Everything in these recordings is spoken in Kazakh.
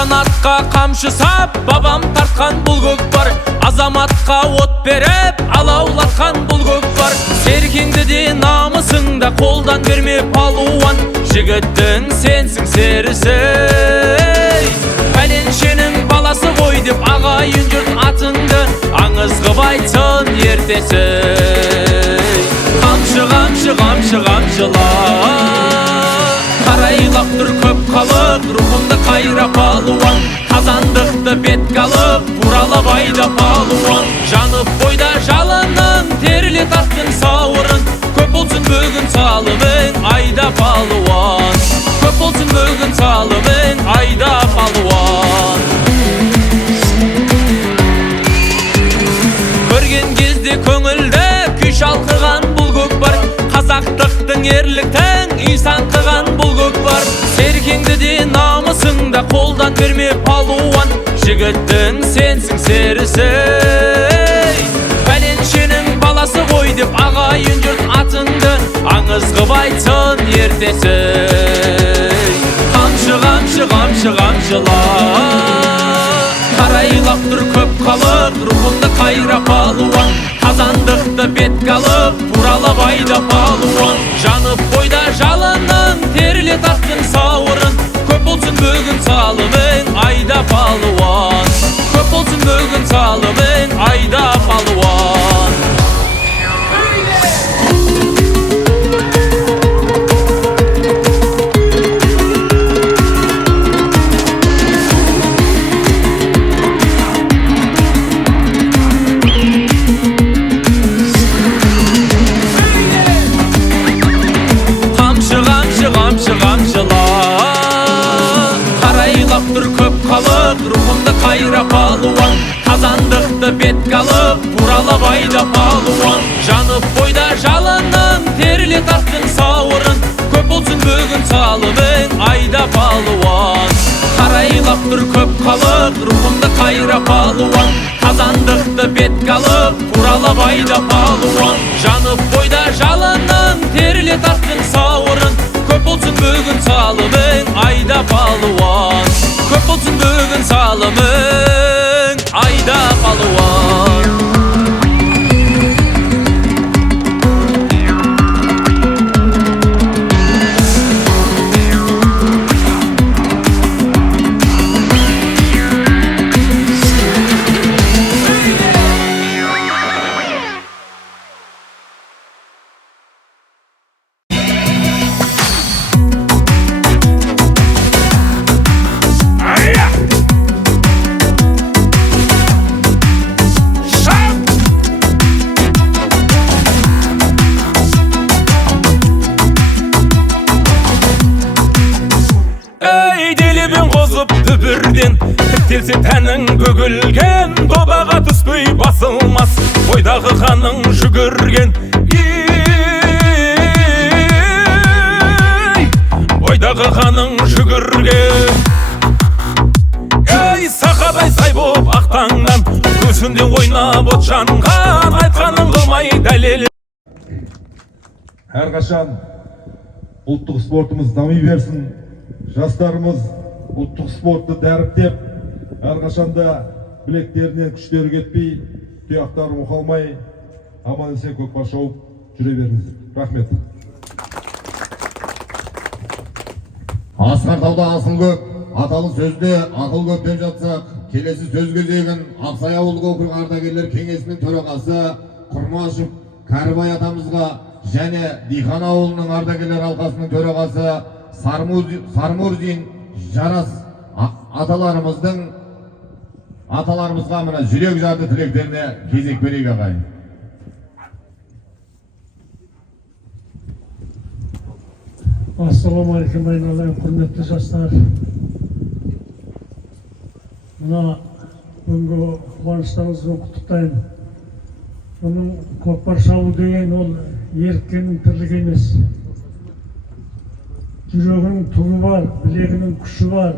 Азанатқа қамшы сап, бабам тартқан бұл көк бар. Азаматқа от беріп, алаулатқан бұл көк бар. Серкеңді де намысыңда қолдан берме палуан. Жігіттің сенсің серісі, пәленшенің баласы ғой деп ағайын жұрт атыңды аңыз қып айтсын ертесі. Қамшы, қамшы, қамшы, қамшыла, қарайлап тұр көп халық, рухымды қайра палуан. Қазандықты бетке алып, бұралап айда палуан. Жанып бойда жалының, терле таттың сауырын. Көп болсын бүгін салымың, айда палуан. Көп болсын бүгін салымың, айда палуан. Көрген кезде көңілді күй шалқыған бұл көк бар. Қазақтықтың ерліктің үй санқыған бұл көк бар. Серкеңді де намысыңда қолдан берме палуан. Жігіттің сенсің серісі, пәленшенің баласы ғой деп ағайын жұрт атыңды аңыз қып айтсын ертесі. Қамшы, қамшы, қамшы, қамшыла, қарайлап тұр көп халық, рухымды қайра палуан. Қазандықты бетке алып, бұралап айда палуан. Жанып бойда жалының, терле таттың сауырын. Көп болсын бүгін салымың, айда палуан. Көп болсын бүгін салымың, айда палуан. Рухымды қайра палуан. Қазандықты бетке алып, бұралап айда палуан. Жанып бойда жалының, терле таттың сауырын. Көп болсын бүгін салымың, айда палуан. Қарайлап тұр көп халық, рухымды қайра палуан. Қазандықты бетке алып, бұралап айда палуан. Жанып бойда жалының, терле таттың сауырын. Көп болсын бүгін салымың, айда палуан. Көп болсын бүгін салымың, айда палуан. Тіктелсе тәнің бөгілген, добаға түспей басылмас. Ойдағы қаның жүгірген, ойдағы қаның жүгірген. Сақадай сай боп ақтаңнан, көзінде ойнап от жанған, айтқаның қылмай дәлел. Әрқашан ұлттық спортымыз дами берсін. Жастарымыз ұлттық спортты дәріптеп, әрқашанда білектерінен күштері кетпей, тұяқтары мұқалмай, аман есен көкпар шауып жүре беріңіздер. Рахмет. Асқар тауда асыл көп, аталы сөзде ақыл көп деп жатсақ, келесі сөз кезегін Ақсай ауылдық округ ардагерлер кеңесінің төрағасы Құрмашев Кәрібай атамызға және Дихан ауылының ардагерлер алқасының төрағасы Сармурзин Жарас аталарымызға мына жүрек жарды тілектеріне кезек берейік ағайын. Ассалаумағалейкум, айналайын құрметті жастар. Мына бүгінгі қуаныштарыңызбен құттықтаймын. Бұның көкпар шабу деген ол еріккеннің тірлігі емес. Жүрегінің туы бар, білегінің күші бар.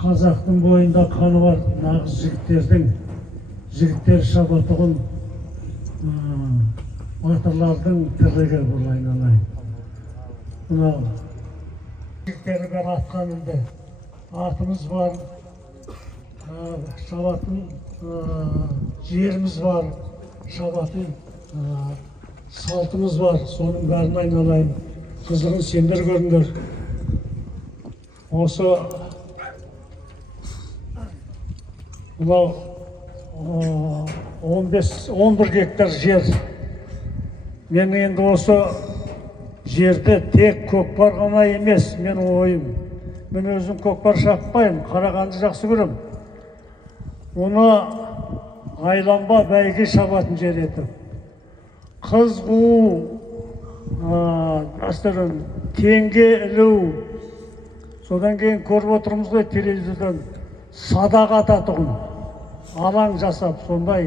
Қазақтың бойында қаны бар, нағыз жігіттер шабатұғын батырлардың тірлігі бұл айналайын. Мынау жігіттері бәрі атқанымды atımız var, şabatın yerimiz var, şabatın saltımız var. Sonun bәрін айналайын. Қызығын сендер көріңдер. Осы мынау 15-11 гектар жер. Мен енді осы жерді тек көкпар ғана емес, мен ойым. Мен өзім көкпар шаппаймын, қарағанды жақсы көрем. Оны айланба бәйге шабатын жер етіп. Қыз қуу, жастарын теңге ілу. Содан кейін көріп отырмыз ғой телевизордан садақ ататұғын. Алаң жасап, сондай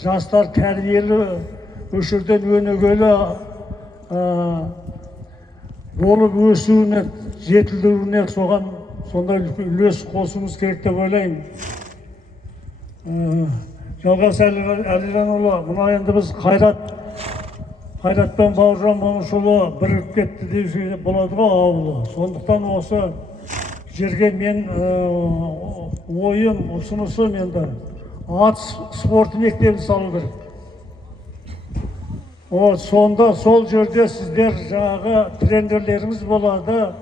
жастар тәрбиелі, өшірден өнегелі болып өсуіне, жетілдіруіне соған сондай үлес қосуымыз керек деп ойлаймын. Жалғас Әлиранұлы, мына енді біз Қайрат пен Бауыржан Момышұлы бірігіп кетті деуге болады ғой ауылы. Сондықтан осы жерге мен ойым, ұсынысым енді ат спорты мектебін салу керек. Сонда сол жерде сіздер жаңағы тренерлеріңіз болады.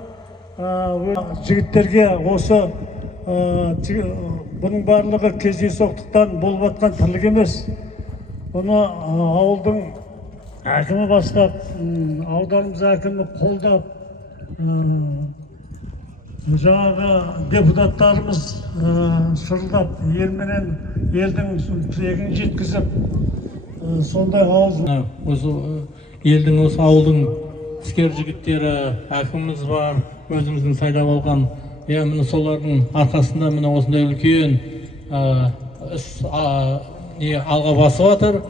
Жігіттерге осы бұның барлығы кездейсоқтықтан болып жатқан тірлік емес. Бұны ауылдың әкімі бастап, ауданымыз әкімі қолдап, жаңағы депутаттарымыз шырылдап, елдің тілегін жеткізіп, сондай ауыл. Осы елдің, осы ауылдың іскер жігіттері, әкіміміз бар, өзіміздің сайлап алған. Міне солардың арқасында міне осындай үлкен іс алға басып жатыр.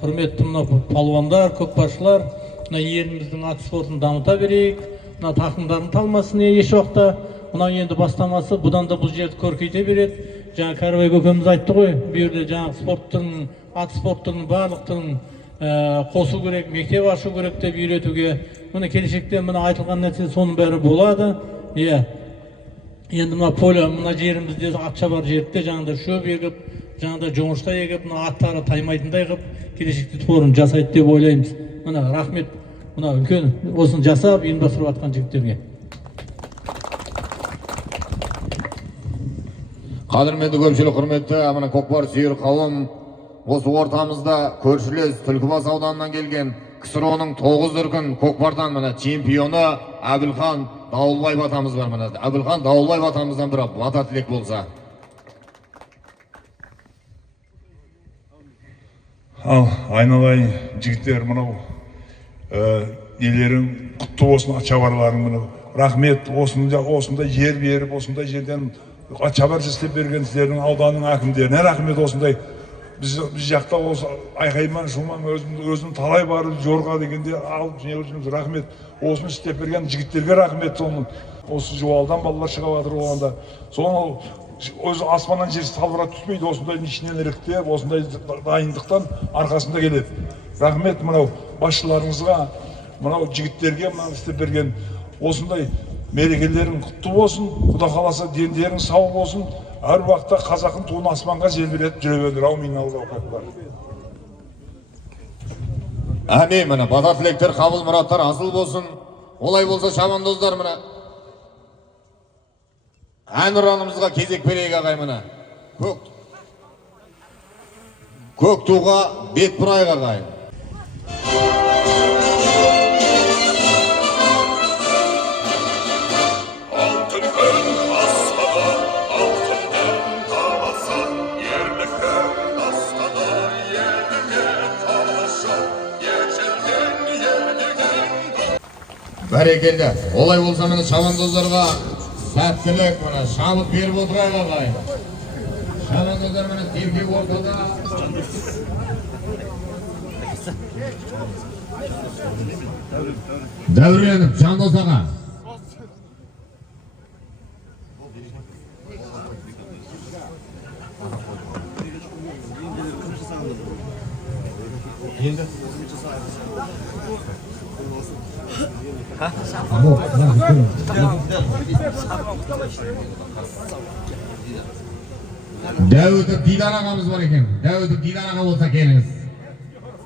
Құрметті мына палуандар, көкпаршылар, мына еліміздің ат спортын дамыта берейік. Мына тақымдарын талмасын еш уақытта. Мына енді бастамасы бұдан да бұл жерді көркейте береді. Жаңа Кәрібай көкеміз айтты ғой, бұл жерде жаңа спорттың, ат спорттың барлық түрін қосу керек, мектеп ашу керек деп үйретуге. Міне келешекте мына айтылған нәрсе соның бәрі болады. Енді мына поле, мына жерімізде атшабар жерде жаңағыда шөп егіп, жаңағыда жоңышқа егіп, мына аттары таймайтындай қып, келешекте спортын жасайды деп ойлаймыз. Мына рахмет, мына үлкен осыны жасап, ұйымдастырып жатқан жігіттерге. Қадірменді көпшілік құрметті, мына көкпар сүйер қауым, осы ортамызда көршілес Түлкібас ауданынан келген КСРО-ның 9 дүркін көкпардан мына чемпионы Әбілхан Дауылбаев атамыз бар. Мына Әбілхан Дауылбаев атамыздан бір бата тілек болса. Ал айналайын жігіттер, мынау елерің құтты болсын, атшабарларың. Мынау рахмет, осындай жер беріп, осындай жерден атшабар істеп берген сіздердің ауданның әкімдеріне рахмет. Осындай біз жақта осы айқайман шуман өзім талай барып жорға дегенде алып жинап рахмет. Осыны істеп берген жігіттерге рахмет. Соның осы жуалдан балалар шығып жатыр болғанда, соның өзі аспаннан жер салбырап түспейді. Осындай ішінен іріктеп, осындай дайындықтан арқасында келеді. Рахмет мынау басшыларыңызға, мынау жігіттерге мынау істеп берген осындай мерекелерің құтты болсын. Құда қаласа дендерің сау болсын. Әр уақытта қазақтың туын аспанға желбіретіп жүре беріңдер. Аумин. Әмин. Міне бата тілектер, қабыл мұраттар асыл болсын. Олай болса шабандоздар міне әнұранымызға кезек берейік ағай. Міне көк туға бет бұрайық ағай. Бәрекелді. Олай болса мені шабандоздарға сәттілік, мені шабыт беріп отырайық ағай. Шабандоздар мені терге ортада. Дәуренов, Жандос аға. Енді Davutov Diydar ağamız var ekan. Davutov Diydar ağa bolsa keliniz.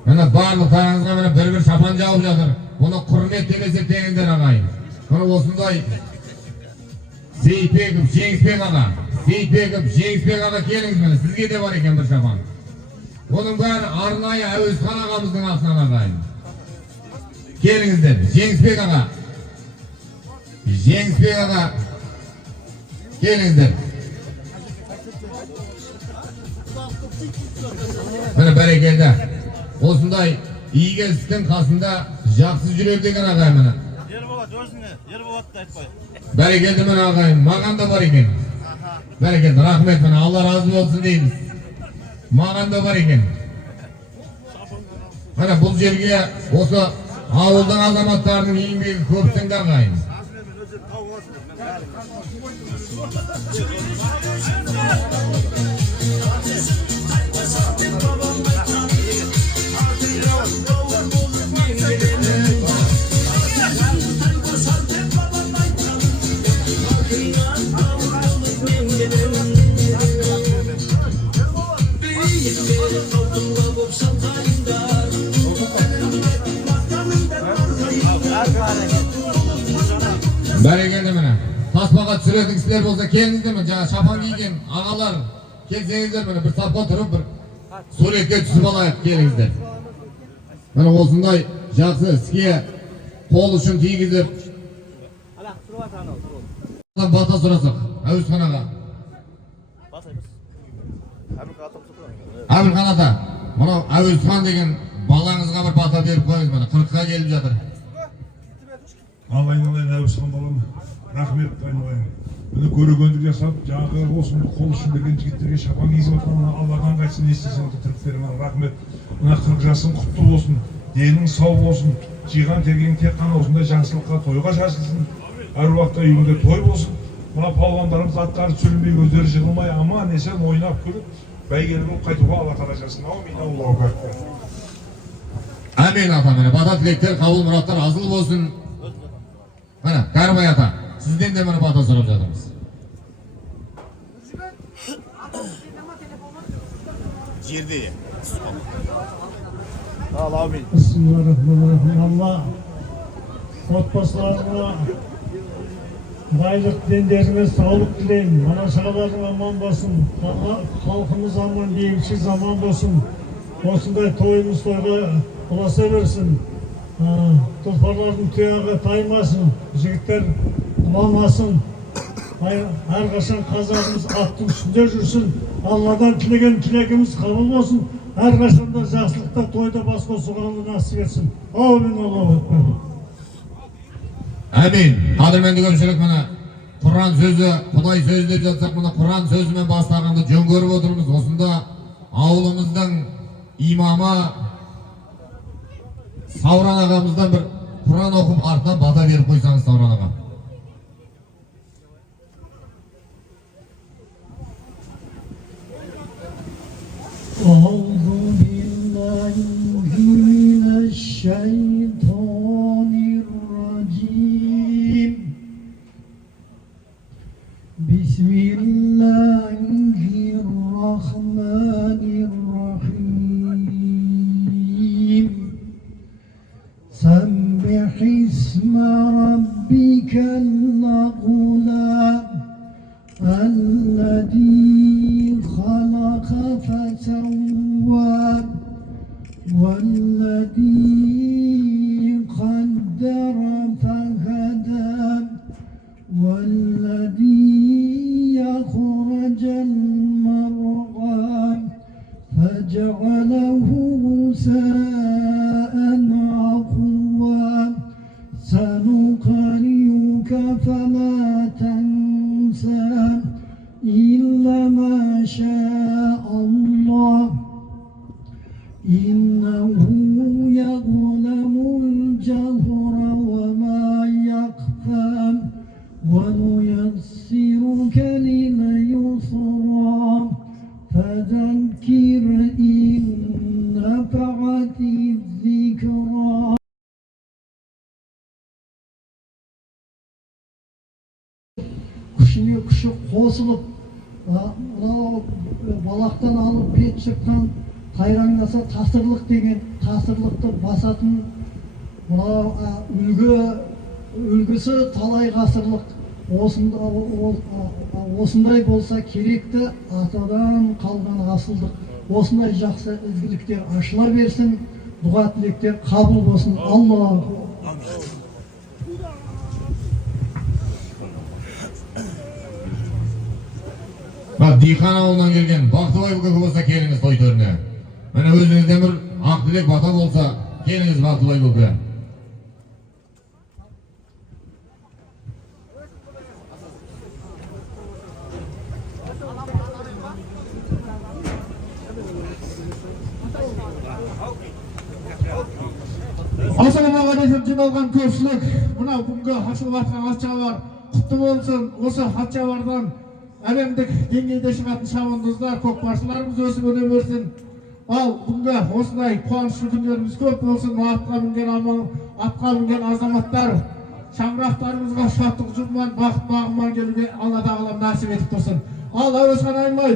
Mana barliq tayingizga mana bir şapan javob жатыр. Buni hurmat desek deganlar agayın. Mana osындай Seyitbekov Жеңісбек ağa. Seyitbekov Жеңісбек ağa keliniz mana sizge de var ekan bir şapan. Onun bari arnayı Әуезхан ağamыздың атынан agayın. Kelingizler. Жеңісбек ağa. Жеңісбек ağa. Kelingizler. Mana barakelda. Osындай iyiga istin qasında жақсы жүрер деген agay mana. Ерболат өзүңө, Ерболатты айтпай. Barakelda mana agayım. Mаған da бар ekan. Barakelda, rahmet mana. Allah razı olsun deymiz. Mаған da бар ekan. Mana бұл жерге осы ауылдың азаматтарының еңбегі көп сіңді agayım. Barakelda mana. Tasmaga tushiradigan sizlar bo'lsa kelingizlar, жаңа шапан kiygan ağalar kelsеңіздер mana bir safga turib bir suratga tushib olaylik kelingizlar. Mana osындай жақсы іске қол ұшын тигізіп бата сұрасақ Әуезхан аға. Әбілхан ата, мынау Әуезхан деген балаңызға бір бата беріп қойыңыз, mana 40-қа келіп жатыр. Ал айналайын Әуезхан балам, рахмет айналайын. Мені көрегендік жасап, жаңағы осыны қол ұшын берген жігіттерге шапан киізіп отқанына Алладан қайтсын естесің тіріктеріңе рахмет. Мына 40 жасың құтты болсын, денің сау болсын, жиған тергең тек қана осындай жақсылыққа тойға шашылсын, әр уақытта үйіңде той болсын. Мына палуандарымыз аттары сүрінбей, өздері жығылмай, аман есен ойнап күліп, бәйгелі болып қайтуға Алла тағала жазсын. Аумин, Аллаху акбар. Әмин ата, міне бата тілектер, қабыл мұраттар асыл болсын. Міне, Кәрібай ата, сізден де міне бата сұрап жатырмыз. Жерде. Ал аумин. Bismillahirrahmanirrahim. Allah отбасыларына байлық дендеріне саулық тілеймін. Ана шағалардың аман болсын. Халқымыз аман, бейбітшілік заман болсын. Осындай тойымыз тойға ұласа берсін. Тұлпарлардың тұяғы таймасын, жігіттер құламасын. Әрқашан қазағымыз аттың үстінде жүрсін. Алладан тілеген тілегіміз қабыл болсын. Әрқашанда жақсылықта тойда бас қосуға Алла насip етсін. Аумин, Аллаху акбар. Әмин. Қадірменді көпшілік міне Құран сөзі, Құдай сөзі деп жатсақ, міне Құран сөзімен бастағанды жөн көріп отырмыз. Осында ауылымыздың имамы Сауран ағамыздан бір Құран оқып артынан бата беріп қойсаңыз, Сауран ағам. أعوذ بالله من الشيطان الرجيم بسم الله الرحمن الرحيم سبح اسم ربك الأعلى الذي خلق فسوى والذي قدر فهدى والذي أخرج المرعى فجعله غثاء أحوى سنقرئك فلا تنسى إلا ما شاء الله إنه يعلم الجهر وما يخفى ونيسرك لليسرى فذكر إن نفعت الذكرى күшіне күші қосылып, мынау балақтан алып бет шыққан қайраңдаса тасырлық деген тасырлықты басатын мынау үлгісі талай ғасырлық осындай болса керекті атадан қалған асылдық. Осындай жақсы ізгіліктер ашыла берсін, дұға тілектер қабыл болсын. Аллаху. Bak Dikan ауылынан келген Бақтыбай бүкігі болса келіңіз той төріне. Міне өзіңізден бір ақ тілек бата болса келіңіз Бақтыбай бүкігі. Ассалаумағалейкум, жиналған көпшілік. Мынау бүгінгі ашылып жатқан атшабар құтты болсын. Осы атшабардан әлемдік деңгейде шығатын шабандоздар, көкпаршыларымыз өсіп өне берсін. Ал бүгінгі осындай қуанышты күндеріміз көп болсын. Атқа мінген азаматтар шаңырақтарымызға шаттық жұбан, бақыт бағыман келуге Алла тағала нәсіп етіп тұрсын. Ал әуесхан аймай,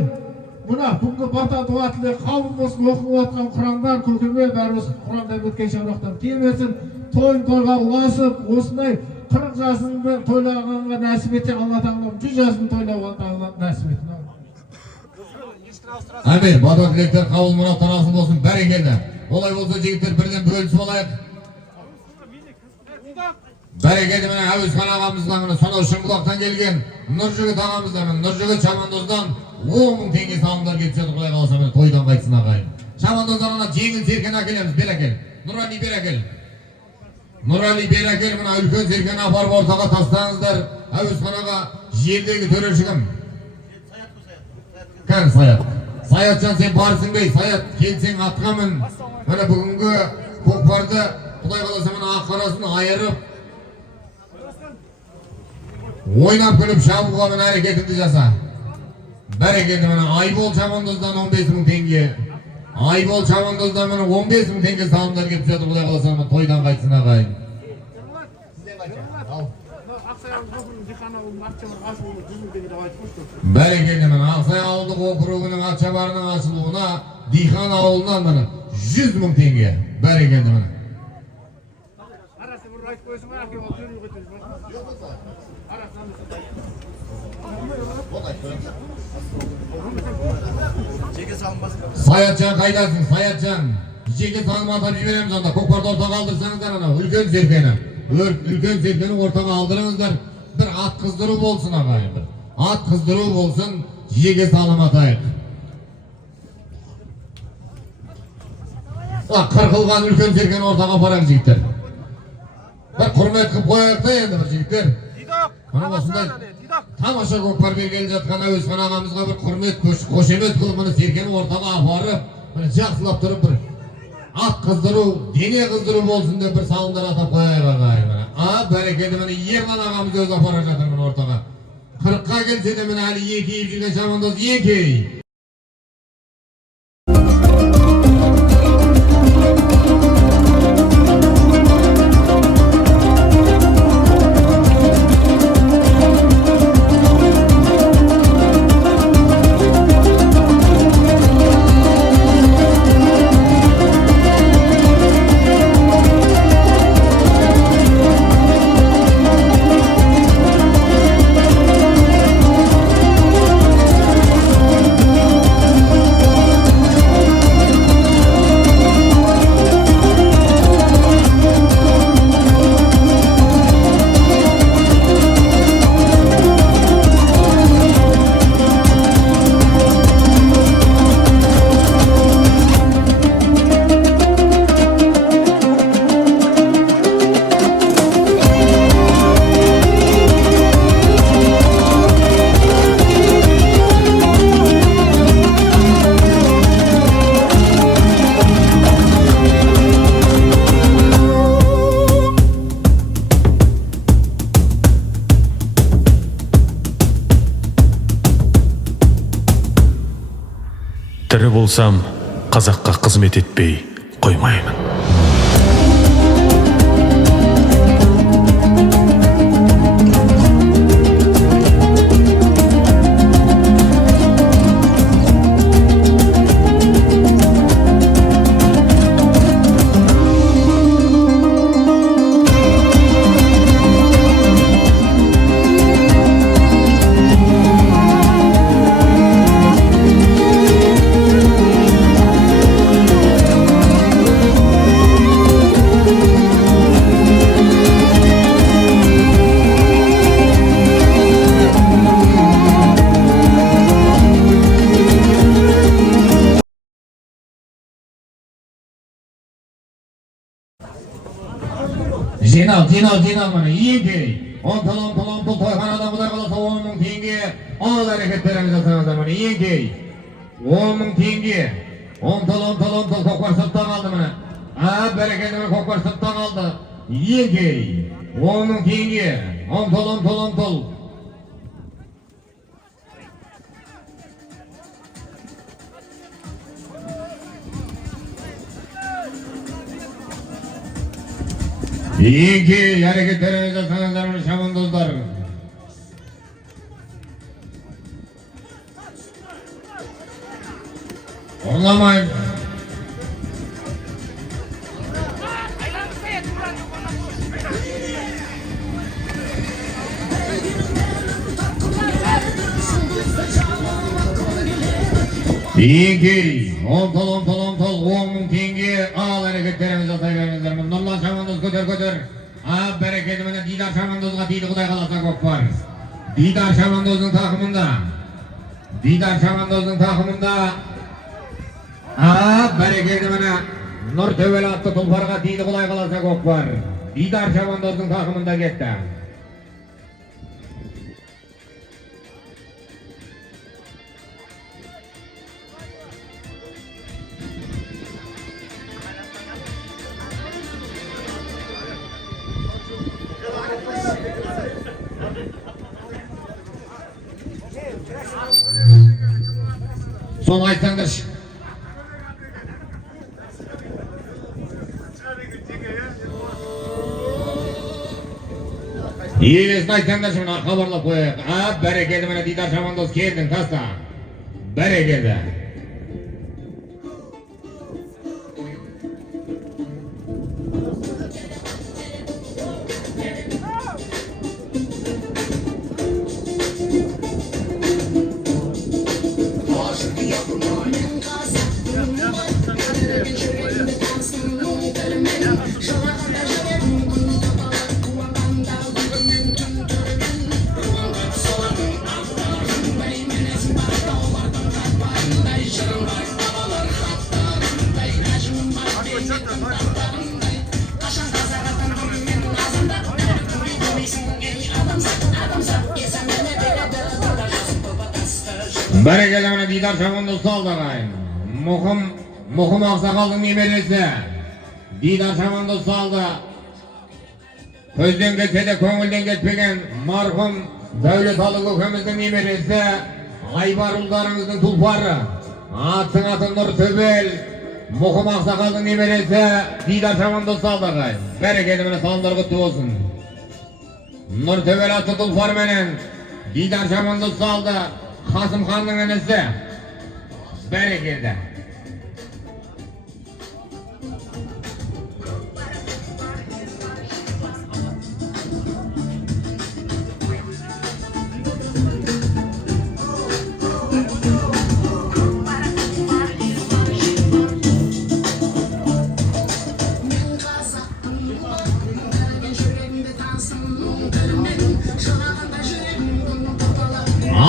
мына бүгінгі бата дуа тілек қабыл болсын. Оқылып жатқан Құрандар көкеме бәріміз Құранда өткен шаңырақтан келмесін. Тойын тойға ұласып, осындай 40 жасыңды тойлағанға нәсіп ете, Алла тағала 100 жасын тойлауға тағала нәсіп ете. Әмин, бата тілектер қабыл мұраттан асыл болсын, бәрекелді. Олай болса жігіттер бірден бөлісіп алайық. Бәрекелді, міне әуесхан ағамыздан, сонау Шыңбұлақтан келген Нұржігіт ағамыздан, Нұржігіт шабандоздан 10.000 теңге салымдар кетседі. Құдай қаласа міне тойдан қайтсын ағайын. Шабандоздарына жеңіл серкен әкелеміз, бер әкел. Нұрали бер әкел. Нұрали бер әкел, мына үлкен серкен апарып ортаға тастаңыздар. Әуесханаға жердегі төрешігім. Кән Саят. Саятжан, сен барсың бей, Саят, келсең атқа мін. Міне бүгінгі көкпарды Құдай қаласа міне ақ қарасын айырып, ойнап күліп шабуға міне әрекетіңді жаса. Бәрекелді, міне Айбол шабандоздан 15.000 теңге. Айбол шабандоздан міне 15.000 теңге салымдар кетіп жатыр. Құдай қаласа міне тойдан қайтсын ағайын. Бәрекелді, міне Ақсай ауылдық округінің атшабарының ашылуына Дихан ауылынан міне 100.000 теңге. Бәрекелді, міне. Саятжан қайдасың, Саятжан? Жеке салым атап жібереміз анда. Көкпарды ортаға алдырсаңыздар ана, үлкен серкені. Үлкен серкені ортаға алдырыңыздар. Bir at қыздыру болсын ағайын. At қыздыру болсын, жеке салым атайық. Қырқылған үлкен серкені ортаға апарайық жігіттер. Bir құрмет қып қояйық та енді бір жігіттер. Мына осындай тамаша көкпар бергелі жатқан әуесхан ағамызға бір құрмет, қошемет қылып мына серкені ортаға апарып, жақсылап тұрып бір ат қыздыру, дене қыздыру болсын деп бір салымдар атап қояйық ағайын. Бәрекелді, міне Ерлан ағамыз өз апара жатыр мына ортаға. 40-қа келсе де міне әлі екейіп жүрген шабандоз екей. Тірі болсам, қазаққа қызмет етпей қоймаймын. Жинал міне еңкей. Он тол тойханадан құдай қаласа 10 мың теңге. Ал әрекеттеріңіз жасаңыздар міне еңкей. 10 мың теңге. Он тол көкпар сырттан қалды міне. Бәрекелді міне көкпар сырттан қалды. Еңкей. 10 мың теңге. Он тол. Еңкей әрекеттеріңіз жасаңыздар міне шабандоздар. Орламайын. Еңкей, 10 мың теңге. Ал әрекеттеріңіз жасай беріңіздер. Нұрлан шамандоз көтер. Бәрекелді міне Дидар шамандозға тиді құдай қаласа көкпар. Дидар шамандоздың тақымында. Бәрекелді міне Нұр Төбел атты тұлпарға тиді құдай қаласа көкпар. Дидар шамандоздың тақымында кетті. Son айтсаңдар. Елесін айтсаңдар шымын хабарлап қойық. Бәрекелді міне Дидар шамандоз келдің таста. Бәрекелді. Бәрекелді міне Дидар шамандоз салды ағайын. Мұқым ақсақалдың немересі. Дидар шамандоз салды. Көзден кетсе де көңілден кетпеген марқұм Дәулеталы көкеміздің немересі. Айбар ұлдарыңыздың тұлпары. Аттың аты Нұр Төбел. Мұқым ақсақалдың немересі. Дидар шамандоз салды ағайын. Бәрекелді міне салымдар құтты болсын. Нұр Төбел атты тұлпар менен Дидар шамандоз салды. Қасым ханның інісі. Бәрекелді.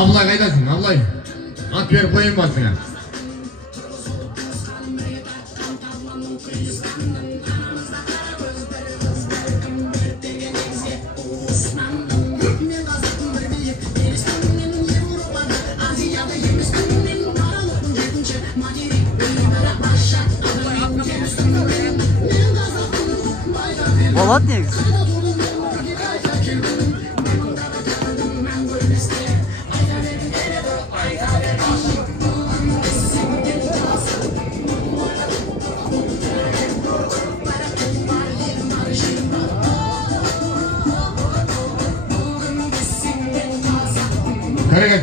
Абылай қайдасың, Абылай? Ат беріп қойын басыңа. Болады негізі.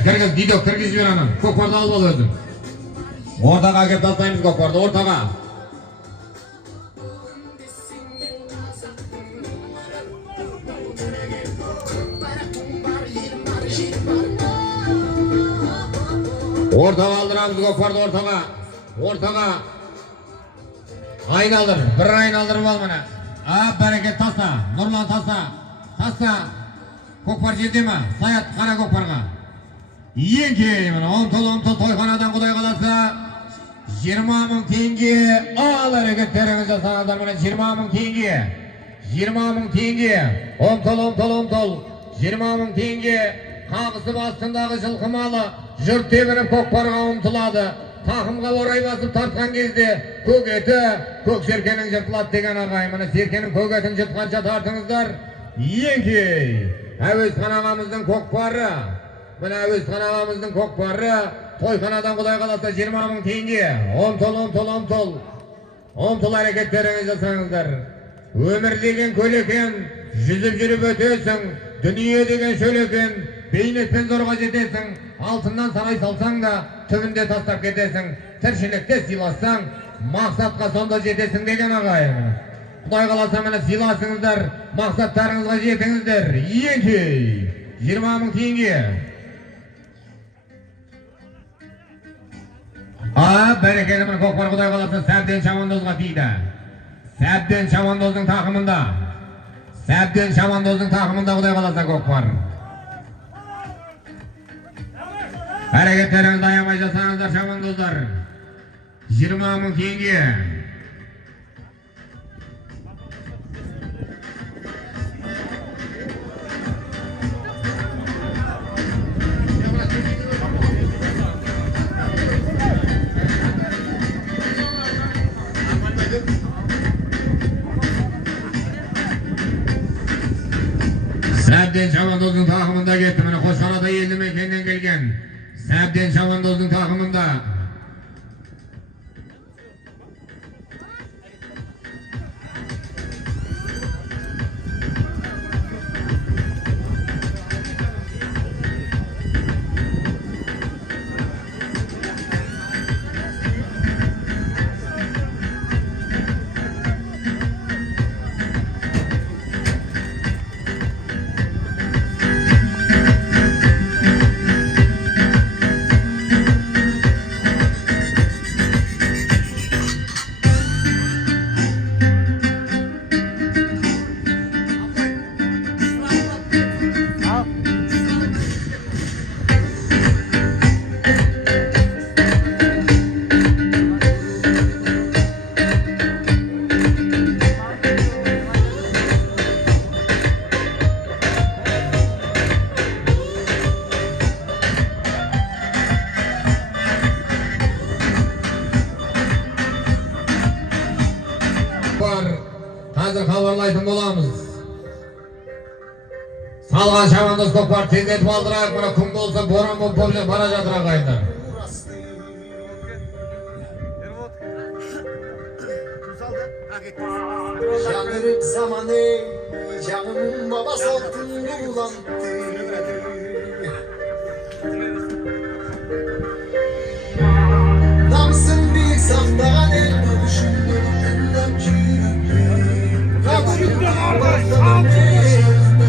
Кіргіз, Дидок, кіргіз жібер анам. Көкпарды алып ал өзің. Ортаға кеп тастаймыз көкпарды, ортаға. Ортаға алдырамыз көкпарды, ортаға. Айналдыр, бір айналдырып ал міне. Бәрекет таста, Нұрлан таста. Көкпар жерде ма? Саят қара көкпарға. Еңкей міне, 10 тол тойханадан құдай қаласа 20 мың теңге. Ал әрекеттеріңіз жасаңыздар міне 20 мың теңге. 20 ming tenge. Omtol. 20 ming tenge. Qağısı bastınдағы жылқы малы жұрт тебініп көкпарға ұмтылады. Тақымға орай басып тартқан кезде көк еті көк серкенің жыртылады деген ағайын. Міне серкенің көк етін жыртқанша тартыңыздар. Еңкей Әуезхан ағамыздың көкпары. Міне Әуезхан ағамыздың көкпары тойханадан құдай қаласа 20 мing теңге. Omtol әрекеттеріңіз жасаңыздар. Өмір деген көлекен, жүзіп жүріп өтесің. Дүние деген шөлекен, бейнетпен зорға жетесің. Алтыннан сарай салсаң да түбінде тастап кетесің. Тіршілікте сыйлассаң, мақсатқа сонда жетесің деген ағайын. Құдай қаласа мені сыйласыңыздар, мақсаттарыңызға жетіңіздер. Еңкей 20 мing теңге. Бәрекелі мені көкпар құдай қаласа Сәбден Шамандозға тиді. Сәбден Шамандоздың тақымында құдай қаласа көкпар. Әрекеттеріңізді аямай жасаңыздар Шамандоздар. 20 мing теңге. Сәбден Шамандоздың тақымында кетті. Міне Қошқарада елді мекеннен келген Сәбден Шамандоздың тақымында. Қазір хабарлайтын боламыз. Салған Шамандоз көкпар тездетіп алдырайық. Мына күн болса боран болып бара жатыр ағайындар. Yanırıp zamanı canımın babası altın kullandı. Namsın bir saftan elma düşündüm benden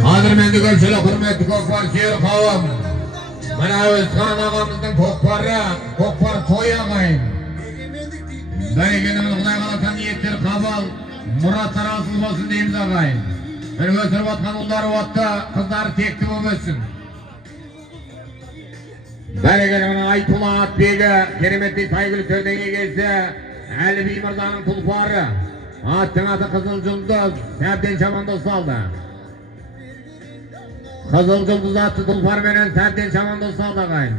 Qadırmenді көпшілі құрметті көкпар сүйер қауым. Мына Әуезхан ағамыздың көкпар той ағайын. Бәрекелі құдай қаласа ниеттер қабыл, мұраттар асыл болсын дейміз ағайын. Бір өсіріп атқан ұлдары отты, қыздары текті болып өссін. Бәрекелі Айтула Атбегі кереметтей Сайгүл Төрдеңе келсе, Әліби Мырзаның тұлпары. Аттың аты Қызыл Жұлдыз, Сәбден Шамандоз салды. Қызыл Жұлдыз атты тұлпар менен Сәбден Шамандоз салды ағайын.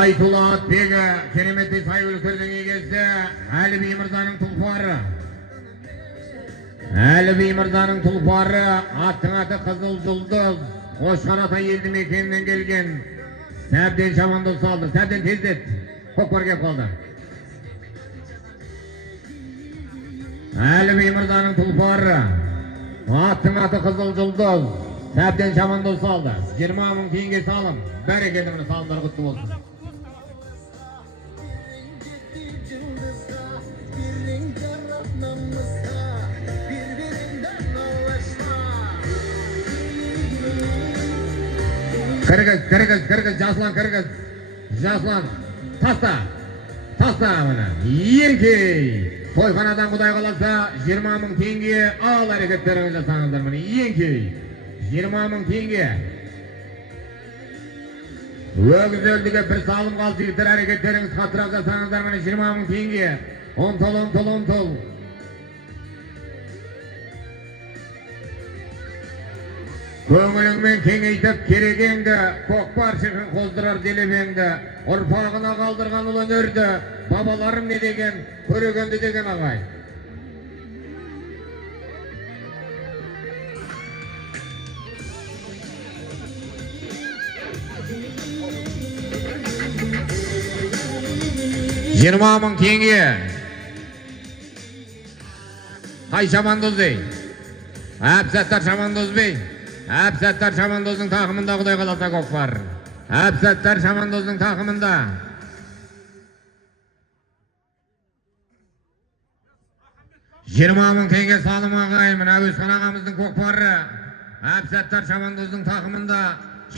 Айтула Атбегі кереметтей Сайгүл Төрдеңе келсе, Әліби Мырзаның тұлпары. Әліби Мырзаның тұлпары, аттың аты Қызыл Жұлдыз, Қошқарата елді мекенінен келген Сәбден Шамандоз салды. Сәбден тездет, көкпар кеп қалды. Әліби Мырзаның тұлпары, аттың аты Қызыл Жұлдыз, Сәбден Шамандоз салды. 20 мing теңге салым. Бәрекелді міне салымдар құтты болсын. Kırgız, Jaslan, tasta mana. Yenkey. Toyxonadan Xudoy qalasa 20 ming tenge al hareketlerini jasаңыздар mana. Yenkey. 20 ming tenge. Өгіз өлдіге бір салым қалды жігіттер әрекеттеріңіз қатырап жасаңыздар міне 20 мing tenge. Ontol. Көңіліңмен кеңейтіп керегеңді, көкпар шырқын қоздырар делебеңді, ұрпағына қалдырған ұлы өнерді, бабаларым не деген, көрегенді деген ағай. Жиырма мың теңге. Қай Шамандоз бей? Әпсаттар Шамандоз бей? Әпсаттар Шамандоздың тақымында Құдай қаласа көкпар. Әпсаттар Шамандоздың тақымында. Жиырма мың теңге салым ағай, мына Өзхан ағамыздың көкпары. Әпсаттар Шамандоздың тақымында.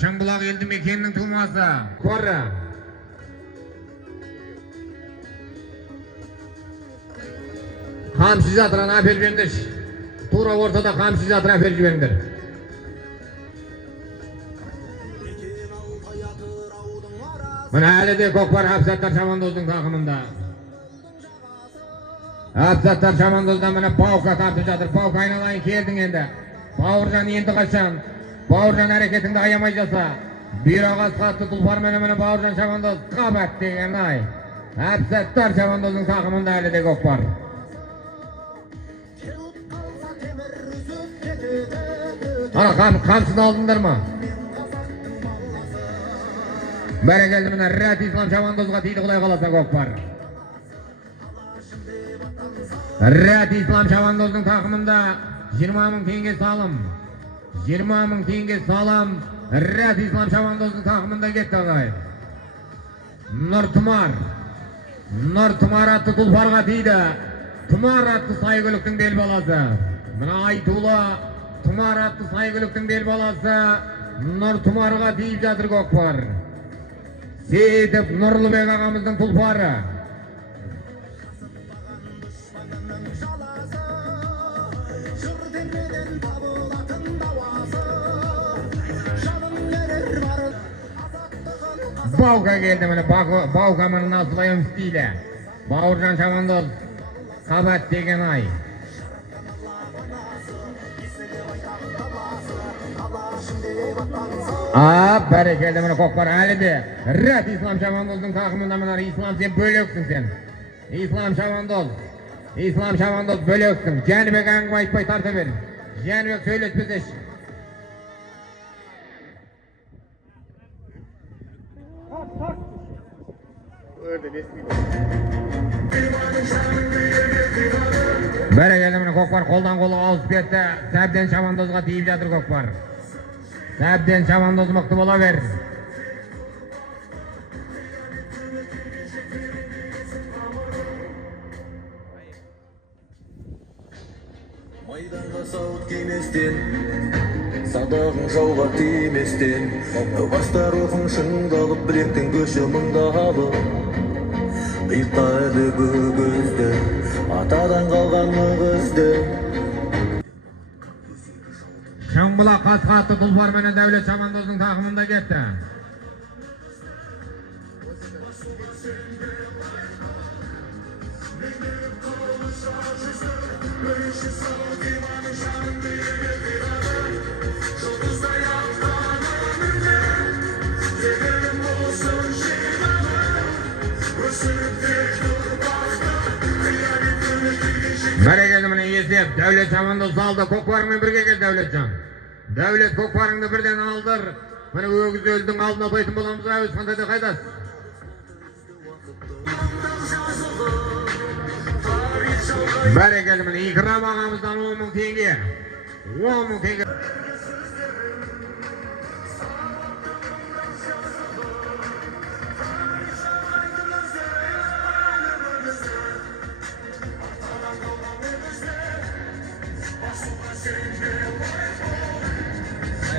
Шыңбұлақ елді мекенінің тумасы. Көкпары. Қамшы жатыран әпер жіберіңдер. Тура ортада қамшы жатыр әпер жіберіңдер. Мына әлі де көкпар Әпсаттар Шамандоздың тақымында. Әпсаттар Шамандозда мына Баука тартып жатыр. Баука айналайын келдің енді. Бауыржан енді қашан. Бауыржан әрекетіңді аямай жаса. Бүйрағас қатты тұлпар мені Бауыржан Шамандоз қабат деген ай. Әпсаттар Шамандоздың тақымында әлі де көкпар. Ана қамшыны алдыңдар ма? Бәрекелді мына Рәт Ислам Шамандозға тиді Құдай қаласа көкпар. Рәт Ислам Шамандоздың тақымында 20 мың теңге салым. 20 мың теңге салым. Рәт Ислам Шамандоздың тақымында кетті ағай. Нұртұмар атты тұлпарға тиді. Тұмар атты сайгүліктің бел баласы. Мына Айтулы Тұмар атты сайгүліктің бел баласы. Нұртұмарға тиіп жатыр көкпар. Сейітіп Нұрлыбек ағамыздың тұлпары. Баука келді міне, Баука міне насылайым стилі. Бауыржан Шамандоз қабат деген ай. Бәрекелді міне көкпар әлі де. Рәт Ислам Шамандоздың тақымында мына Ислам сен бөлексің сен. Ислам Шамандоз бөлексің. Жәнібек әңгіме айтпай тарта бер. Жәнібек сөйлеспесеш. Бәрекелді міне көкпар қолдан қолға алысып кетті. Сәбден Шамандозға тиіп жатыр көкпар. Сәбден Шамандоз мықты бола бер. Майданға сауыт киместен, садағың жауға тиместен, бастар оқың шыңдалып, білектен көші мұндағалы. Иықта әлі бөгізді, атадан қалған мұғызды. Шыңбұлақ қасқаты тұлпар менен Дәулет Шамандоздың тақымында кетті. Бәрекелді міне есеп, Дәулет Шамандоз алды, көкпарыңмен бірге кел Дәулетжан. Дәулет көкпарыңды бірден алдыр. Міне өгіз өлдің алдына тойтын боламыз, өз қандай да қайдас. Бәрекелді міне Икрам ағамыздан 10 мың теңге. 10 мың теңге.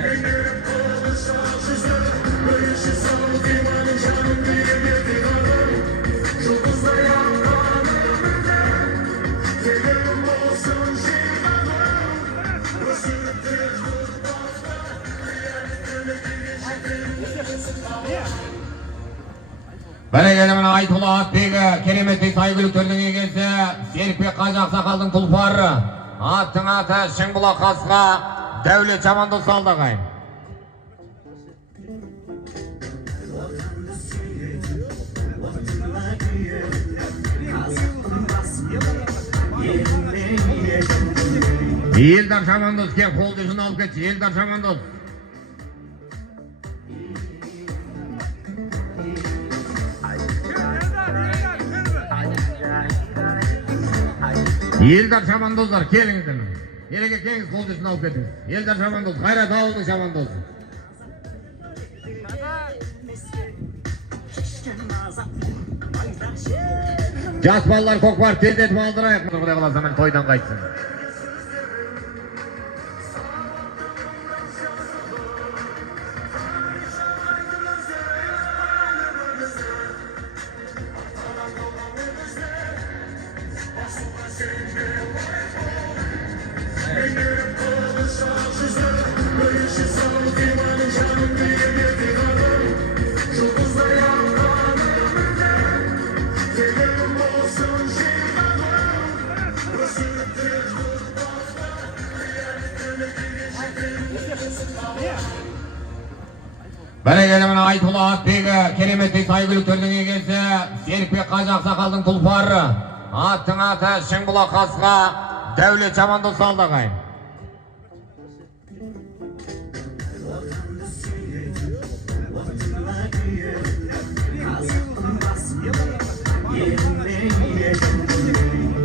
Benim kolu şarjısı Berekeli mine Aytullah Atbegi, keremetli saygılıklarının egesi, Serikbek Kaçı Aksakaldın tulparı, attın atı Şınbulak Kasqa, Devlet Çamandoz Saldağay. Yıldar Çamandoz gel kol dışını alıp geç, Yıldar Çamandoz. Yıldar Çamandozlar keliniz demin. Yerege keliniz kol dışını alıp getiniz. Yıldar Çamandoz, gayret ağıldı Çamandoz. Jas ballar kokvar tez etip aldırayık. Kuday kalasa hemen toydan kaçsın. Berekeli mine Aytullah Atbegi, keremetli saygılıklarının egesi, Serikbek Kaçı Aksakaldın tulparı, attın atı Şınbulak Kasqa, Devlet Çamandoz Saldağay.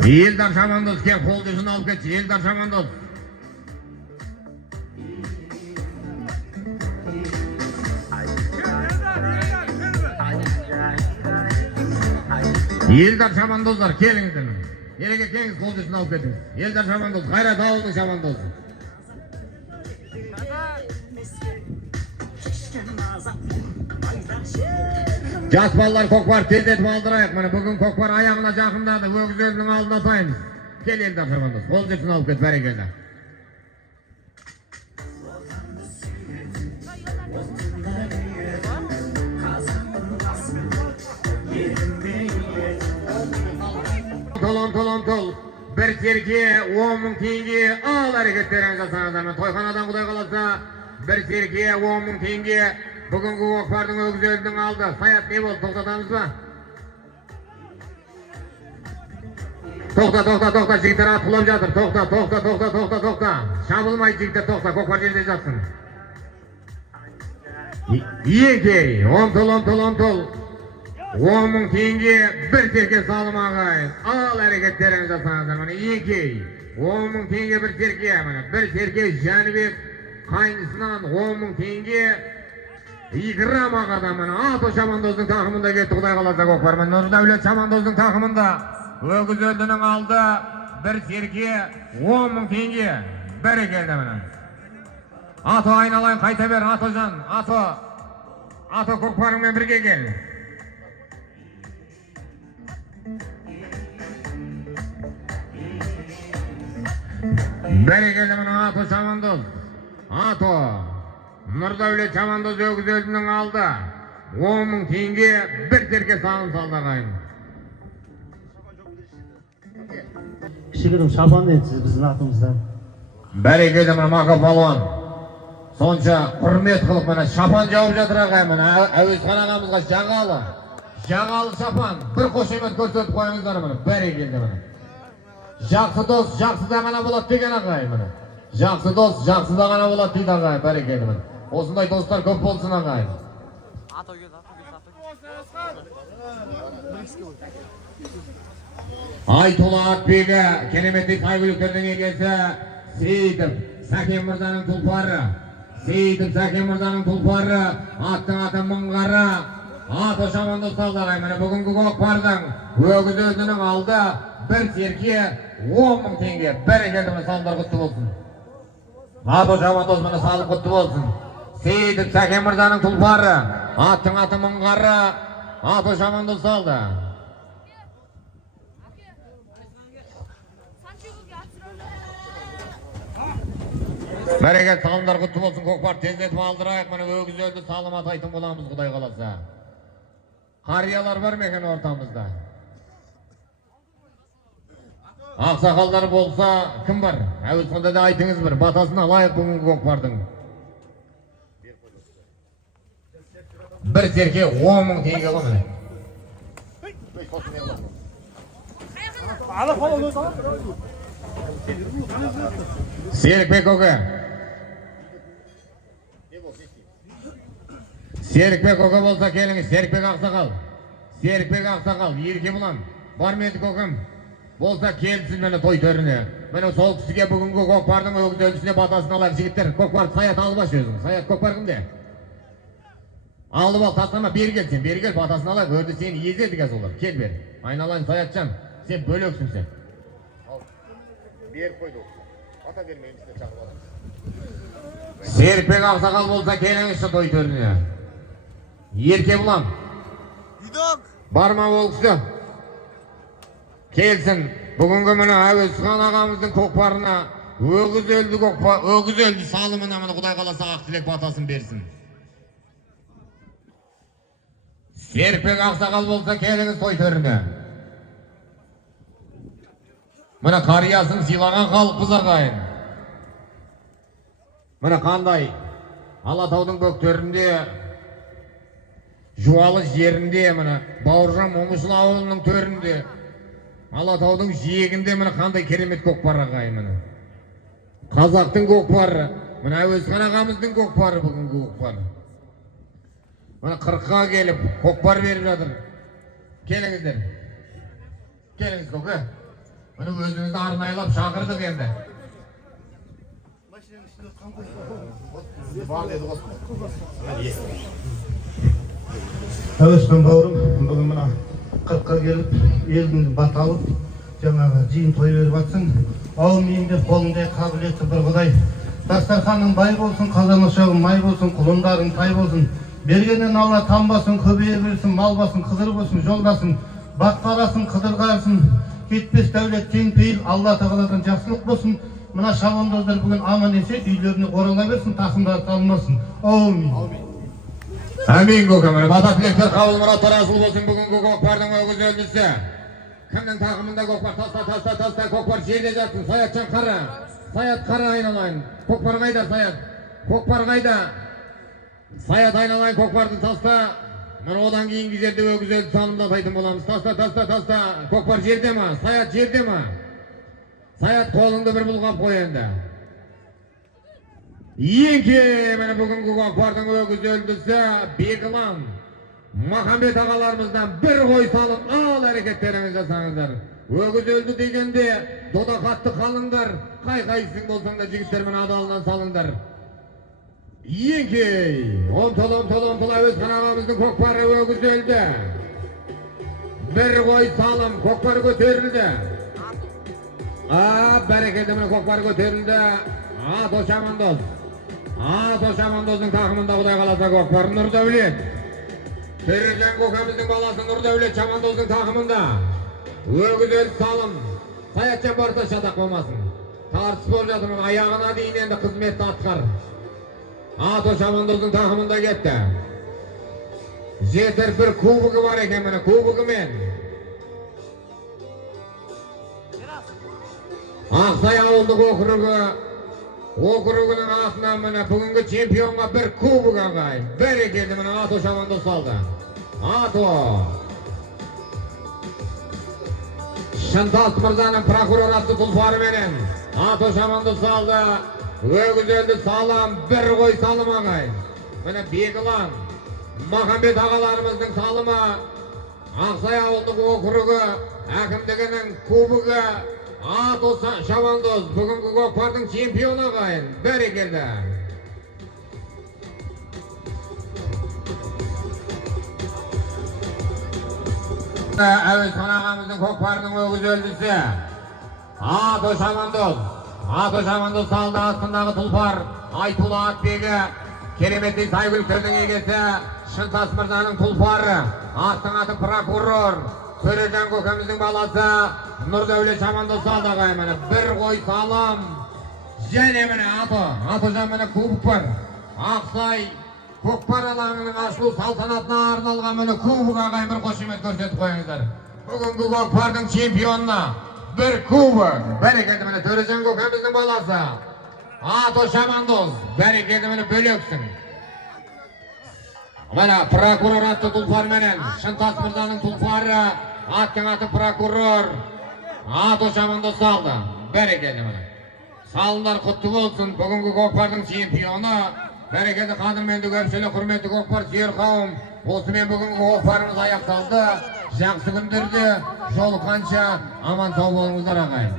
Yıldar Çamandoz gel kol dışını alıp geç, Yıldar Çamandoz. Yıldar Çamandozlar keliniz demin. Yerege keliniz kol dışını alıp getiniz. Yıldar Çamandoz, gayret ağıldı Çamandoz. Jas ballar kokvar tez etip aldırayık. Mana bugün kokvar ayağına jakındadı. Öküz özünün aldına sayınız. Gel Yıldar Çamandoz, kol dışını alıp get berekeli. Tolon tol. Bir serkiye 10 ming tenge al hareketlerinize sanadar. Toyxonadan Kuday kalasa bir serkiye 10 ming tenge. Bugünkü kokvarın öküz özünün aldı. Sayat ne oldu? Toxtatamız mı? Toxta jigitler atılap жатыр. Toxta. Şabılmay jigitler toxta. Kokvar жерде жатсын. Yenkey 10 tol. 10 ming tenge bir serke salım ağayın. Al hareketlerinize sanadar. Mana yenkey 10 ming tenge bir serke. Mana bir serke Janibek kaynısından 10 ming tenge. İkram ağada mana Ato Çamandoz'un takımında gitti Kuday kalasa kokvar. Mana Nurdavlet Çamandoz'un takımında öküz özünün aldı bir serke 10 ming tenge. Berekeli mana. Ato aynalayın kayta ber Atocan. Ato kokvarınmen birge gel. Berekeli mana Ato Çamandoz. Ato Nurdavlet Çamandoz öküz özünün aldı 10 ming tenge bir serke salım Saldağayın. Kişilerim şaban deysiz bizim atımızdan. Berekeli mana Maka Palvan. Sonça hürmet kılıp mana şapan jaup жатыр agay mana Әуезхан ağamızga jagalı. Jagalı şapan bir koşemet көрсөтүп koyuңuzlar mana. Berekeli mana. Жақсы дос, жақсыда ғана болады деген ағай міне. Жақсы дос, жақсыда ғана болады дейді ағай, бәрекелді міне. Осындай достар көп болсын ағай. Aytullah Atbegi, keremetli saygılıklarının egesi, Сейітов Сәкен Мырзаның тұлпары. Сейітов Сәкен Мырзаның тұлпары, аттың аты Мыңғары. Ато Çamandoz Saldağay mine bugünkü kokvardan öküz özünün aldı bir serke 10 ming tenge. Berekeli mine saldar kutlu olsun. Ato Çamandoz mine sağlık kutlu olsun. Сейітов Сәкен Mırzaның тұлпары, аттың аты Mыңғары. Ato Çamandoz saldı. Berekeli salımlar kutlu olsun kokvar tezletip aldırayık mine öküz özü salım ataytın bulamız Kuday kalasa. Qariyalar var mı ekan ortamızda? Aksakallar bolsa kim var? Evet sonda da aytыңыз bir batasına layık бүгінгі көкпардың. Bir serke 10 000 теңге аламын. Серікбек көке. Серікбек көке болса келіңіз. Серікбек ақсақал. Серікбек ақсақал. Ерке бұлан. Бар ма еді көкем? Болса келсін мені той төріне. Мені сол кісіге бүгінгі көкпардың өгіз өлісіне батасын алар жігіттер. Көкпарды Саят алып аш өзің. Саят көкпар кімде? Алып ал, тастама, бері кел сен. Бері кел, батасын алайық. Өрді сені езеді кәз олар. Кел бер. Айналайын Саятжан. Сен бөлөксің сен. Беріп қойды. Ата бермейміз де шағып аламыз. Серікбек ақсақал болса келіңізші той төріне. Ерке бұлан. Барма ол кісі. Келсін. Бүгінгі міне Әуезхан ағамыздың көкпарына өгіз өлді салымына міне Құдай қаласа ақ тілек батасын берсін. Серікбек ақсақал болса келіңіз той төріне. Міне қариясын сыйлаған халықпыз ағайын. Міне қандай Алатаудың бөктерінде, Жуалы жерінде, міне Бауыржан Момышұлы ауылының төрінде, Алатаудың жиегінде міне қандай керемет көкпар ағайын міне. Қазақтың көкпары, міне Әуезхан ағамыздың көкпары бүгінгі көкпары. Міне 40-ға келіп көкпар беріп жатыр. Келіңіздер. Келіңіз көке. Міне өзіңізді арнайлап шақырдық енді. Әуезхан бауырым, бүгін мына 40-қа келіп, елдің бат алып, жаңағы жиын той беріп атсың. Ауыл мейінде қолыңдай қабілетті бір Құдай. Дастарханың бай болсын, қазан ошағың май болсын, құлындарың тай болсын. Бергеннен Алла танбасын, көбейе берсін, мал басын, қыдыр болсын, жолдасын, бақ қарасын, қыдырғасын, кетпес дәулет тең пейіл, Алла тағаладан жақсылық болсын. Мына шабандоздар бүгін аман есен үйлеріне орала берсін, тақымдары талмасын. Аумин. Әмин көкем, бата тілектер қабыл мұраттар асыл болсын бүгінгі көкпардың өгіз өлдісі. Кімнің тақымында көкпар, таста, көкпар жерде жатсын. Саятжан қара, Саят қара айналайын. Көкпар қайда Саят? Көкпар қайда? Саят айналайын көкпарды таста. Мен одан кейінгі жерде өгіз өлді салымда тайтын боламыз. Таста, көкпар жерде ма? Саят жерде ма? Саят қолыңды бір бұлғап қой енді. Енке, мені бүгінгі көкпардың өгіз өлдісі Бекілан Махамбет ағаларымыздан бір қой салып ал әрекеттеріңіз жасаңыздар. Өгіз өлді дегенде дода қатты қалыңдар. Қай-қайсың болсаң да жігіттер мен адалынан салыңдар. Енке, омтол Әуезхан ағамыздың көкпары өгіз өлді. Бір қой салым, көкпар көтерілді. Бәрекелді міне көкпар көтерілді. Шамандоздың тақымында Құдай қаласа көкпар Нұрдәулет. Төрежан көкеміздің баласы Нұрдәулет Шамандоздың тақымында. Өгіз өлді салым. Саятжан барса шатақ болмасын. Тартыс болып жатыр, аяғына дейін енді қызметті атқар. Шамандоздың тақымында кетті. Жетір бір кубығы бар екен міне, кубығымен. Ақсай ауылдық округінің атынан міне бүгінгі чемпионға бір кубық ағайын. Бәрекелді міне Шамандоз салды. Шынтас мырзаның прокурор атты тұлпары менен Шамандоз салды. Өгіз өлді салам, бір қой салым ағайын. Міне Бекілан Махамбет ағаларымыздың салымы, Ақсай ауылдық округі әкімдігінің кубығы Шамандоз бүгінгі көкпардың чемпионы ағайын. Бәрекелді. Әуезхан ағамыздың көкпарының өгіз өлдісі Шамандоз салды. Астындағы тұлпар Айтулы Атбегі, кереметтей сайгүліктердің егесі Шынтас мырзаның тұлпары, астың аты прокурор Төрежан көкеміздің баласы Нұрдәулет Шамандоз салды ағайын. Бір қой салым. Және міне Атожан міне кубок бар. Ақсай Көкпар алаңының ашылу салтанатына арналған міне кубок ағайын бір қошемет көрсетіп қойыңыздар. Бүгінгі көкпардың чемпионына бір кубок. Бәрекелді міне Төрежан көкеміздің баласы. Ато Шамандоз, бәрекелді міне бөлексің. Міне прокурор атты тұлпар менен Шынтас мырзаның тұлпары, аттың аты прокурор Ато Шамандоз салды. Бәрекелді міне. Салындар құтты болсын, бүгінгі көкпардың чемпионы. Бәрекелді қадірменді көпшілік, құрметті көкпар сүйер қауым. Осымен бүгінгі көкпарымыз аяқталды. Жақсы күндерде жолыққанша аман сау болыңыздар ағайын.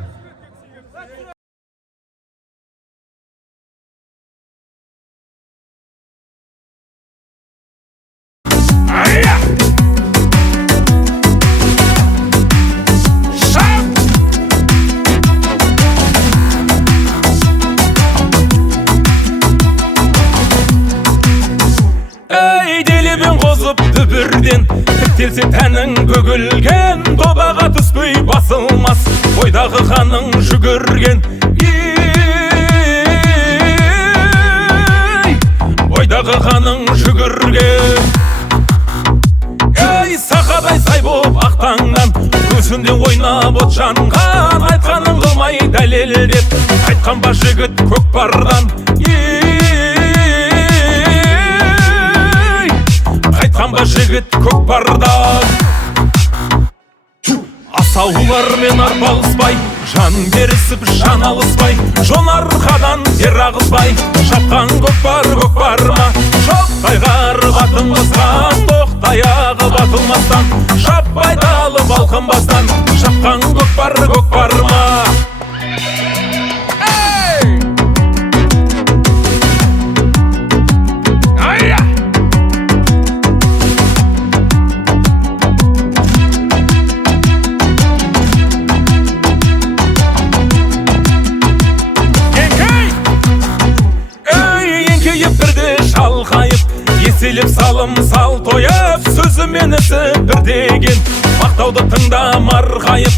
Дүбірден тіктелсе тәнің бөгілген, добаға түспей басылмас бойдағы қаның жүгірген. Бойдағы қаның жүгірген. Сақадай сай боп ақтаңнан, көзінде ойнап от жанған, айтқаның қылмай дәлелдеп айтқан ба жігіт көкпардан. Айтқанба жігіт көкпардан. Асаулармен арпалыспай, жан берісіп жан алыспай, жон арқадан тер ағызбай, шапқан көкпар көкпарма. Шоқтай қарып атын басқан, тоқтай ағып атылмастан, шаппай далып алқынбастан, шапқан көкпар көкпарма. Еселіп салым сал тойып, сөзі менісі бір деген, мақтауды тыңдамар қайып.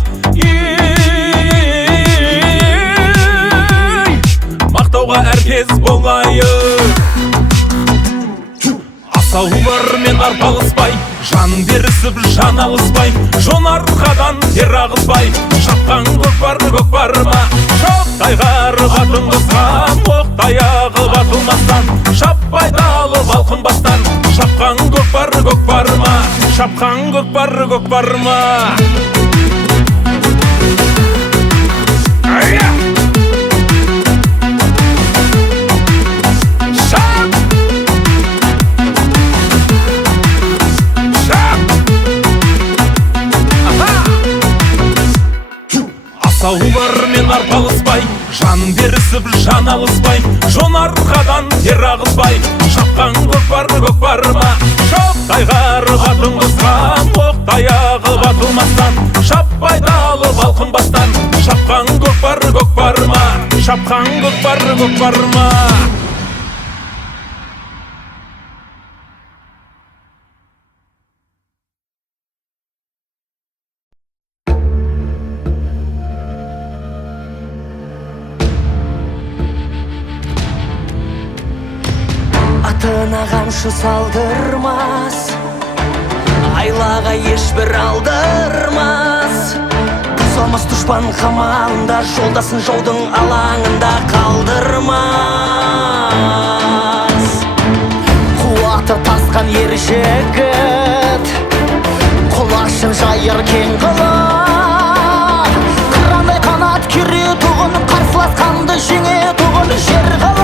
Мақтауға әркез болайық. Асаулармен арпалыспай, жан берісіп жан алыспай, жон арқадан тер ағызбай, шапқан көкпар көкпарма. Шоқтай қарып атын қысқан, оқтай ағып атылмастан, шаппай далып алқынбастан, шапқан көкпар көкпарма. Шапқан көкпар көкпарма. Асаулармен арпалыспай, жан берісіп жан алыспай, жон арқадан тер ағызбай, шапқан көкпар көкпарма. Шоқтай қарып атын қысқан, оқтай ағып атылмастан, шаппай далып алқынбастан, шапқан көкпар көкпарма. Шапқан көкпар көкпарма. Атына қамшы салдырмас, айлаға ешбір алдырмас. Тұсалмас дұшпан қамалында, жолдасын жаудың алаңында қалдырмас. Қуаты тасқан ер жігіт, құлашын жайыр кең қылып, қырандай қанат кере тұғын, қарсыласқанды жеңе тұғын жер қалып.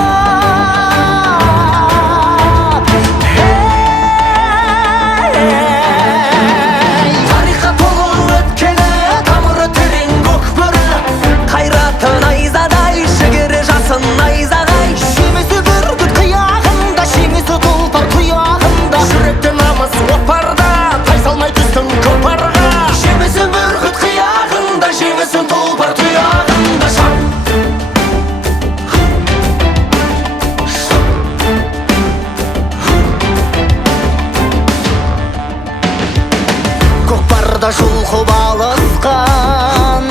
Найзағай шемесі бүркіт қияғында, шемесі тұлпар тұяғында, жүректі намыс отпарда, тайсалмай түстің көкпарға. Шемесі бүркіт қияғында, шемесі тұлпар тұяғында. Көкпарда жұлқып алысқан,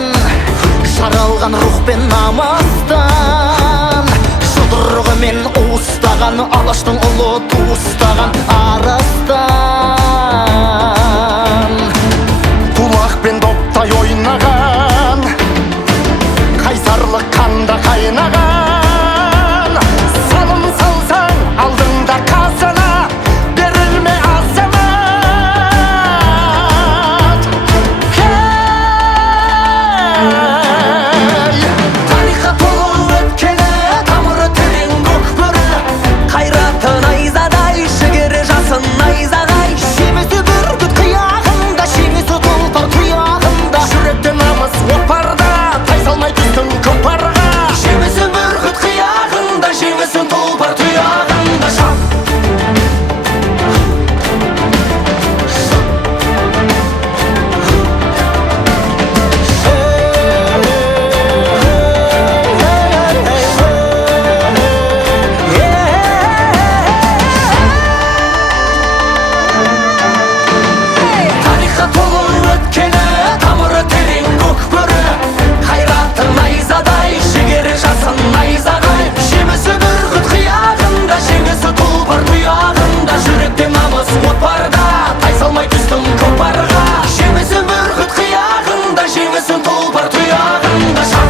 жаралған рух пен намыстан, жұдырығы мен уыстағы туған, алаштың ұлы туыстаған арыстан. Тулақ пен доптай ойнаған, қайсарлық қанда қайнаған. Салым салсаң алдыңда қасына, берілме азамат. Тарихқа толы өткені, тамыры терең көкбөрі, қайраты найзадай, жігері жасын найзағай. Жемісі бүркіт қияғында, жемісі тұлпар тұяғында, жүректе намыс от барда, тайсалмай түстің көкпарға. Жемісі бүркіт қияғында, жемісі тұлпар тұяғында, шап. Тарихқа толы өткені, тамыры терең көкбөрі, қайраты найзадай, жігері жасын найзағай. Жемісі бүркіт қияғында, жемісі тұлпар тұяғында, жүректе намыс от барда, тайсалмай түстің көкпарға. Жемісі бүркіт қияғында, жемісі тұлпар тұяғында, шап.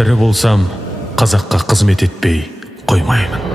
Тірі болсам, қазаққа қызмет етпей қоймаймын.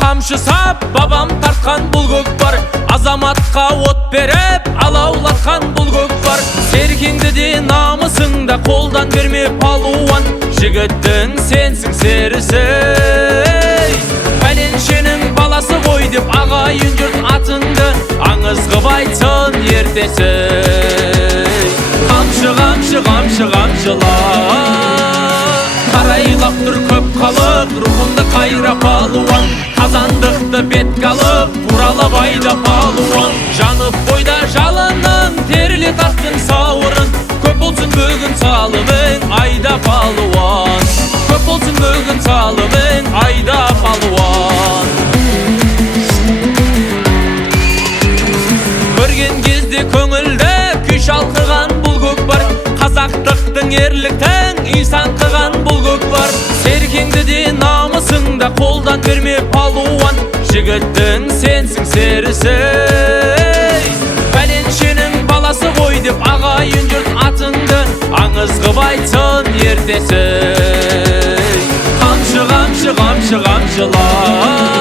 қамшы сап, бабам тартқан бұл көкпар. Азаматқа от беріп, алаулатқан бұл көкпар. Серкеңді де намысыңда қолдан берме палуан. Жігіттің сенсің серісі, пәленшенің баласы ғой деп ағайын жұрт атыңды аңыз қып айтсын ертесі. қамшылар қарайлап тұр көп халық рухымды қайра палуан қазандықты бетке алып туралап айда палуан жанып бойда жалының терле тартқан сауырын көп болсын бүгін салымың айда палуан көп болсын бүгін салымың айда палуан көрген кезде көңілді күй шалқыған бұл көкпар қазақтықтың ерліктің үй саңқыған бұл көкпар серкеңді де намысыңда қолдан берме палуан жігіттің сенсің серісі пәленшенің баласы ғой деп ағайын жұрт атыңды аңыз қып айтсын ертесі қамшы қамшы қамшы қамшылар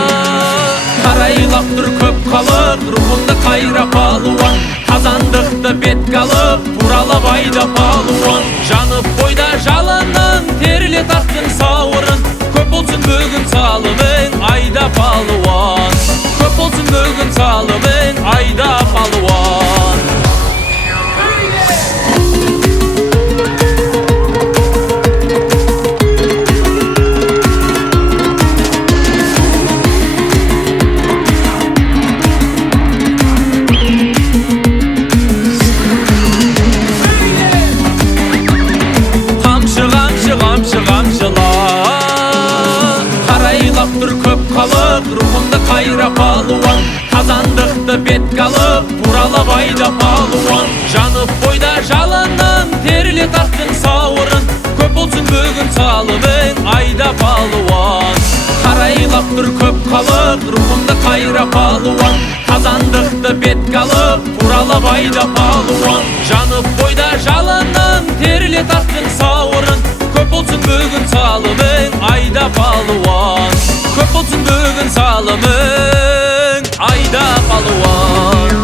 қарайлап тұр көп халық рухымды қайра палуан қазандықты бетке алып туралап айда палуан жанып бойда жалының терле тартқан сауырын көп болсын бүгін салымың айда палуан көп болсын бүгін салымың айда палуан қарайлап тұр көп халық рухымды қайра палуан қазандықты бетке алып туралап айда палуан жанып бойда жалының терле тартқан сауырын көп болсын бүгін салымың айда палуан қарайлап тұр көп халық рухымды қайра палуан қазандықты бетке алып туралап айда палуан жанып бойда жалының терле тартқан сауырын көп болсын бүгін салымың айда палуан көп болсын бүгін салымың айда палуан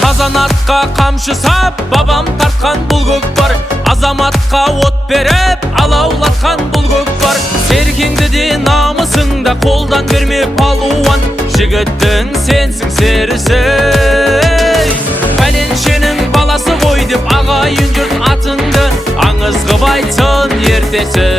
Қазанатқа қамшы сап бабам тартқан бұл көкпар азаматқа от беріп алаулатқан бұл көкпар серкеңді де намысыңда қолдан берме палуан жігіттің сенсің серісі пәленшенің баласы ғой деп ағайын жұрт атыңды аңыз қып айтсын ертесі